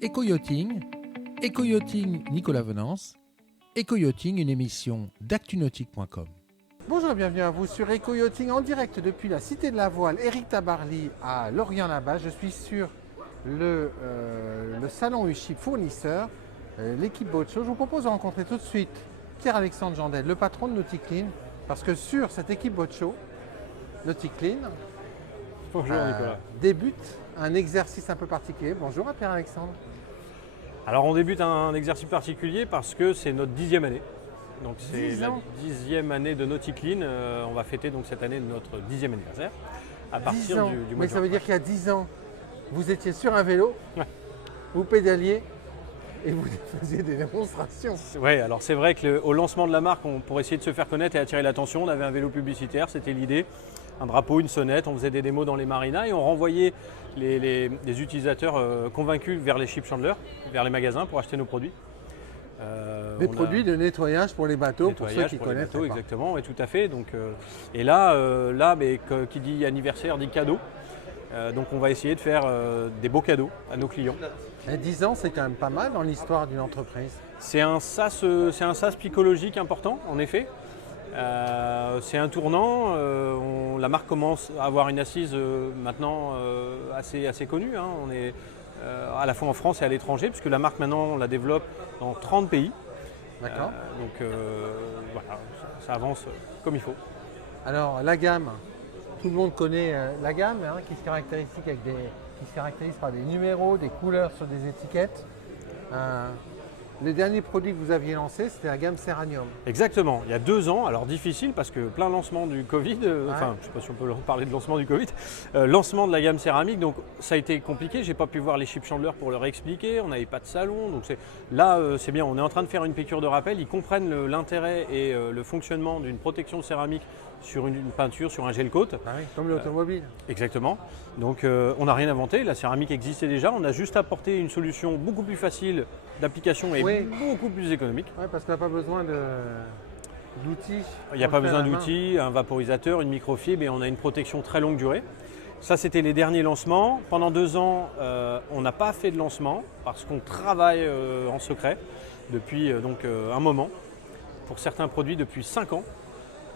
Éco-yachting, Éco-yachting Nicolas Venance, Éco-yachting, une émission d'actunautique.com. Bonjour et bienvenue à vous sur Éco-yachting en direct depuis la Cité de la Voile, Éric Tabarly à Lorient-là-Bas. Je suis sur le salon USHIP fournisseur, l'équipe Boat Show. Je vous propose de rencontrer tout de suite Pierre-Alexandre Jandel, le patron de Nauticlean, parce que sur cette équipe Boat Show, Nauticlean débute un exercice un peu particulier. Bonjour à Pierre-Alexandre. Alors on débute un exercice particulier parce que c'est notre 10e année. Donc c'est la 10e année de Nauticlean. On va fêter donc cette année notre 10e anniversaire à partir du mois de Mais ça juin. veut dire qu'il y a 10 ans, vous étiez sur un vélo, Ouais. vous pédaliez et vous faisiez des démonstrations. Oui, alors c'est vrai qu'au lancement de la marque, pour essayer de se faire connaître et attirer l'attention, on avait un vélo publicitaire, c'était l'idée. Un drapeau, une sonnette, on faisait des démos dans les marinas et on renvoyait les utilisateurs convaincus vers les ship chandlers, vers les magasins pour acheter nos produits. Des produits de nettoyage pour les bateaux, pour ceux nettoyage qui pour les connaissent bateaux, pas. exactement, oui, tout à fait. Donc, et là, qui dit anniversaire dit cadeau. Donc on va essayer de faire des beaux cadeaux à nos clients. Et 10 ans, c'est quand même pas mal dans l'histoire d'une entreprise. C'est un sas psychologique important, en effet. C'est un tournant. La marque commence à avoir une assise maintenant assez connue. Hein. On est à la fois en France et à l'étranger, puisque la marque maintenant on la développe dans 30 pays. D'accord. Voilà, ça avance comme il faut. Alors la gamme, tout le monde connaît la gamme hein, qui se caractérise par des numéros, des couleurs sur des étiquettes. Les derniers produits que vous aviez lancés, c'était la gamme Ceranium. Exactement, il y a 2 ans, alors difficile parce que plein lancement du Covid, enfin je ne sais pas si on peut parler de lancement du Covid, lancement de la gamme céramique, donc ça a été compliqué, j'ai pas pu voir les ship chandlers pour leur expliquer, on n'avait pas de salon, donc c'est bien, on est en train de faire une piqûre de rappel, ils comprennent l'intérêt et le fonctionnement d'une protection céramique sur une peinture, sur un gel coat. Ah oui, comme l'automobile. Exactement, donc on n'a rien inventé, la céramique existait déjà, on a juste apporté une solution beaucoup plus facile d'application et beaucoup plus économique. Oui, parce qu'on n'a pas besoin d'outils. Il n'y a pas besoin d'outils, un vaporisateur, une microfibre et on a une protection très longue durée. Ça, c'était les derniers lancements. Pendant 2 ans, on n'a pas fait de lancement parce qu'on travaille en secret depuis un moment. Pour certains produits, depuis 5 ans,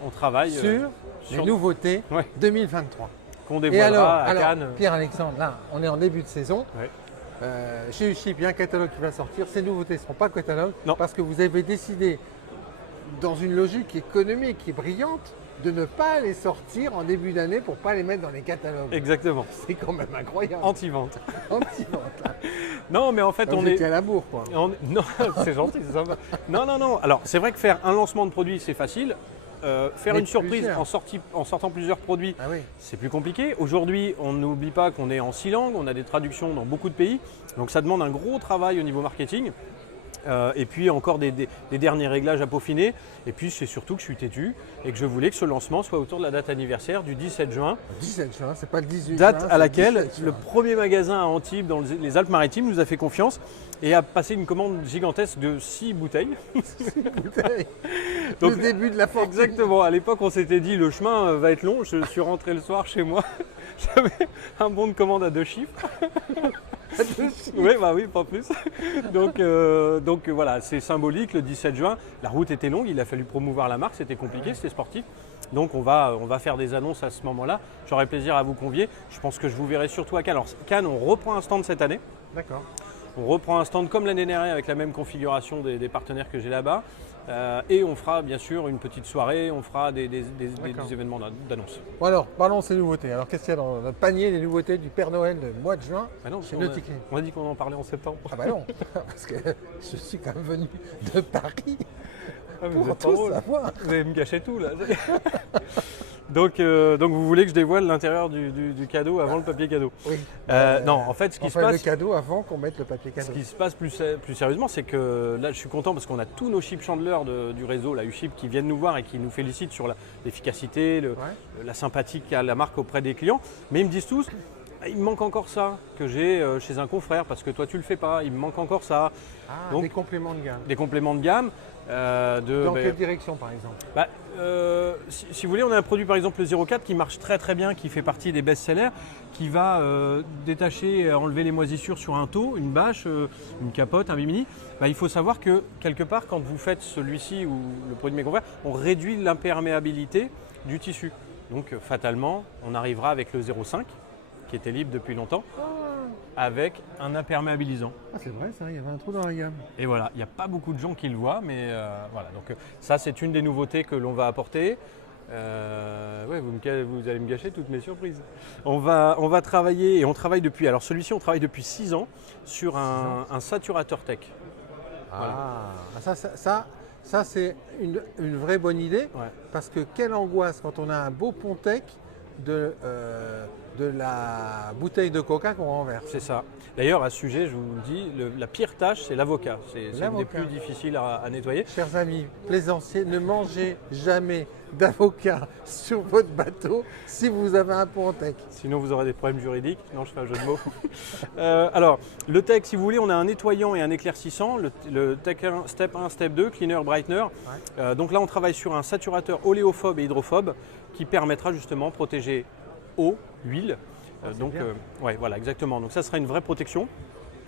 on travaille sur les nouveautés 2023. Qu'on Et dévoilera alors, à Cannes. Pierre-Alexandre, là, on est en début de saison. Ouais. Chez USHIP, il y a un catalogue qui va sortir. Ces nouveautés ne seront pas catalogue Non. parce que vous avez décidé, dans une logique économique qui est brillante, de ne pas les sortir en début d'année pour ne pas les mettre dans les catalogues. Exactement. C'est quand même incroyable. Anti-vente. Anti-vente, là. Non, mais en fait, Vous étiez à la bourre, quoi. Non, c'est gentil, c'est sympa. Non. Alors, c'est vrai que faire un lancement de produit, c'est facile. Faire Mais une surprise plusieurs. en sortant plusieurs produits, Ah oui. c'est plus compliqué. Aujourd'hui, on n'oublie pas qu'on est en 6 langues, on a des traductions dans beaucoup de pays. Donc ça demande un gros travail au niveau marketing. Et puis encore des derniers réglages à peaufiner. Et puis c'est surtout que je suis têtu et que je voulais que ce lancement soit autour de la date anniversaire du 17 juin. 17 juin, c'est pas le 18 Date juin, à c'est laquelle 17 juin. le premier magasin à Antibes dans les Alpes-Maritimes nous a fait confiance et a passé une commande gigantesque de 6 bouteilles. Bouteille. Donc, le début de la fortune. Exactement, à l'époque on s'était dit le chemin va être long, je suis rentré le soir chez moi, j'avais un bon de commande à 2 chiffres. Oui, pas plus. Donc voilà, c'est symbolique, le 17 juin, la route était longue, il a fallu promouvoir la marque, c'était compliqué, c'était sportif. Donc on va faire des annonces à ce moment-là, j'aurai plaisir à vous convier, je pense que je vous verrai surtout à Cannes. Alors Cannes, on reprend un stand cette année. D'accord. On reprend un stand comme l'année dernière avec la même configuration des partenaires que j'ai là-bas. Et on fera bien sûr une petite soirée, on fera des événements d'annonce. Bon alors, parlons de ces nouveautés. Alors qu'est-ce qu'il y a dans le panier des nouveautés du Père Noël du mois de juin Ah non, chez on Nauticlean? a dit qu'on en parlait en septembre. Ah bah non, parce que je suis quand même venu de Paris Ah, vous pour êtes pas tout drôle. savoir. Vous allez me gâcher tout là. donc vous voulez que je dévoile l'intérieur du cadeau avant le papier cadeau. Oui. Non, en fait, ce qui se le passe, cadeau avant qu'on mette le papier cadeau. ce qui se passe plus sérieusement, c'est que là, je suis content parce qu'on a tous nos ship chandlers du réseau, la USHIP, qui viennent nous voir et qui nous félicitent sur l'efficacité, la sympathie qu'a la marque auprès des clients. Mais ils me disent tous, il me manque encore ça que j'ai chez un confrère parce que toi tu le fais pas, il me manque encore ça. Ah, Donc, des compléments de gamme. des compléments de gamme. Dans quelle direction par exemple? si vous voulez, on a un produit par exemple le 04 qui marche très très bien, qui fait partie des best-sellers, qui va détacher, enlever les moisissures sur un taux, une bâche, une capote, un bimini. Il faut savoir que quelque part, quand vous faites celui-ci ou le produit de mes confrères, on réduit l'imperméabilité du tissu. Donc fatalement, on arrivera avec le 05 qui était libre depuis longtemps, avec un imperméabilisant. Ah, c'est vrai, ça, il y avait un trou dans la gamme. Et voilà, il n'y a pas beaucoup de gens qui le voient, mais voilà. Donc ça, c'est une des nouveautés que l'on va apporter. Ouais, vous allez me gâcher toutes mes surprises. On va travailler, et on travaille depuis, alors celui-ci, on travaille depuis 6 ans sur un saturateur tech. Voilà. Ça c'est une vraie bonne idée, Ouais. parce que quelle angoisse quand on a un beau pont tech de la bouteille de coca qu'on renverse. C'est ça. D'ailleurs, à ce sujet, je vous le dis, la pire tâche, c'est l'avocat. C'est une des L'avocat. plus difficiles à nettoyer. Chers amis plaisanciers, ne mangez jamais d'avocat sur votre bateau si vous avez un pont tech. Sinon, vous aurez des problèmes juridiques. Non, je fais un jeu de mots. Alors, le Tech, si vous voulez, on a un nettoyant et un éclaircissant. Le Tech 1, Step 1, Step 2, Cleaner, Brightener. Ouais. Donc là, on travaille sur un saturateur oléophobe et hydrophobe qui permettra justement de protéger eau, huile. Donc, ouais, voilà, exactement. Donc ça sera une vraie protection.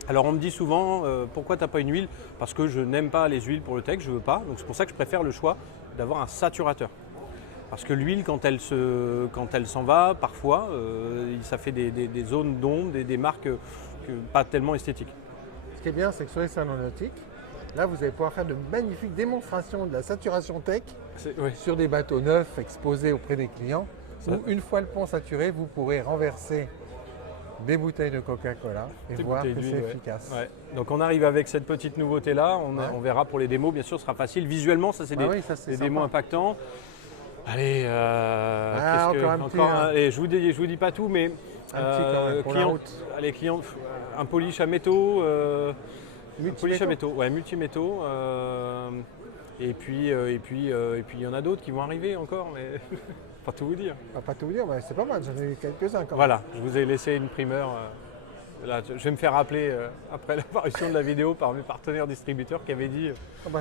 Alors on me dit souvent, pourquoi tu n'as pas une huile? Parce que je n'aime pas les huiles pour le Tech, je ne veux pas. Donc c'est pour ça que je préfère le choix d'avoir un saturateur. Parce que l'huile, quand elle s'en va, parfois, ça fait des zones d'ombre, des marques pas tellement esthétiques. Ce qui est bien, c'est que sur les salons nautiques, là, vous allez pouvoir faire de magnifiques démonstrations de la saturation tech Oui. sur des bateaux neufs exposés auprès des clients. Ça- Où, une fois le pont saturé, vous pourrez renverser des bouteilles de Coca-Cola et Des voir que bouteilles c'est d'huile, ouais. efficace. Ouais. Donc on arrive avec cette petite nouveauté-là, on verra pour les démos, bien sûr, ce sera facile. Visuellement, ça c'est Oui, ça, c'est des sympa. démos impactants. Allez, encore un petit, hein. allez, je vous dis pas tout, mais Un petit quand même, pour la route. allez, client, un polish à métaux, polish à Multimétaux. métaux, ouais, multimétaux. Et puis il y en a d'autres qui vont arriver encore, mais pas tout vous dire. On va pas tout vous dire, mais c'est pas mal, j'en ai eu quelques-uns quand même. Voilà, je vous ai laissé une primeur. Là, je vais me faire rappeler après l'apparition de la vidéo par mes partenaires distributeurs qui avaient dit Ah bah,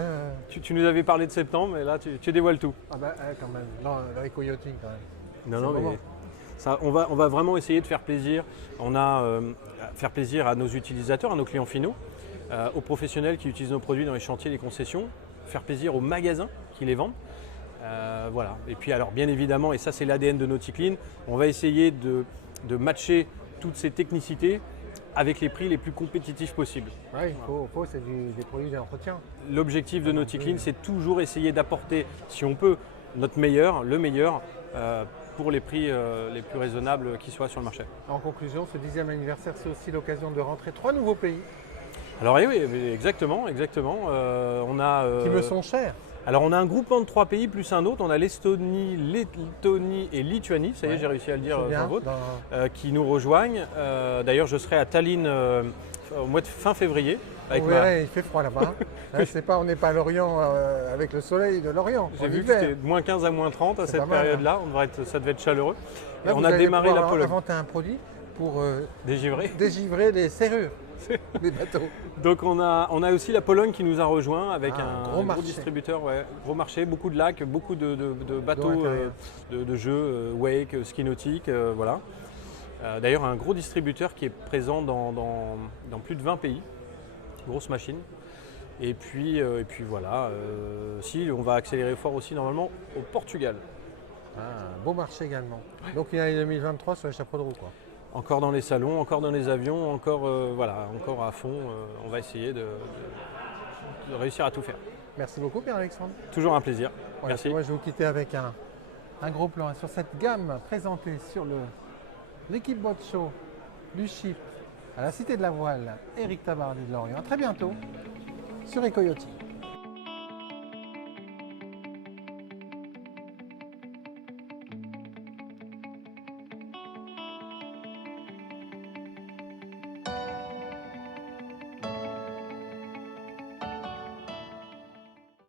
tu nous avais parlé de septembre, mais là tu dévoiles tout. quand même, non, dans l'éco-yachting quand même. Non, C'est non, le mais moment. ça, on va vraiment essayer de faire plaisir. On a faire plaisir à nos utilisateurs, à nos clients finaux, aux professionnels qui utilisent nos produits dans les chantiers, les concessions, faire plaisir aux magasins qui les vendent. Voilà. Et puis alors bien évidemment, et ça c'est l'ADN de Nauticlean, on va essayer de matcher toutes ces technicités avec les prix les plus compétitifs possibles. Oui, il faut c'est des produits d'entretien. L'objectif de Nauticlean, c'est toujours essayer d'apporter, si on peut, notre meilleur, le meilleur, pour les prix les plus raisonnables qui soient sur le marché. En conclusion, ce 10e anniversaire, c'est aussi l'occasion de rentrer 3 nouveaux pays Alors oui, exactement. On a, qui me sont chers. alors on a un groupement de 3 pays plus un autre. On a l'Estonie, Lettonie et Lituanie. Ça y est, Ouais. j'ai réussi à le dire C'est bien, sans faute. dans- Qui nous rejoignent. D'ailleurs, je serai à Tallinn au mois de fin février. Vous verrez, il fait froid là-bas. Là, on n'est pas à Lorient avec le soleil de Lorient. J'ai en vu que hiver. c'était de moins 15 à moins 30 à C'est cette pas mal, hein. période-là. Ça devait être chaleureux. Et Là, on vous a allez démarré la pouvoir Pologne. inventer un produit pour Dégivré. dégivrer les serrures des bateaux. Donc on a aussi la Pologne qui nous a rejoint avec Ah, un gros marché. distributeur, ouais, gros marché, beaucoup de lacs, beaucoup de bateaux, intérieur. de jeux, wake, ski nautique, voilà. D'ailleurs un gros distributeur qui est présent dans plus de 20 pays, grosse machine. Et puis voilà, si on va accélérer fort aussi normalement au Portugal. Un beau marché également. Donc il y a les 2023 sur les chapeaux de roue, quoi. Encore dans les salons, encore dans les avions, encore à fond. On va essayer de réussir à tout faire. Merci beaucoup Pierre-Alexandre. Toujours un plaisir. Voilà, Merci. Moi je vais vous quitter avec un gros plan sur cette gamme présentée sur l'équipe Boat Show du Chip à la Cité de la Voile, Éric Tabarly de Lorient. À très bientôt sur Eco Yachting.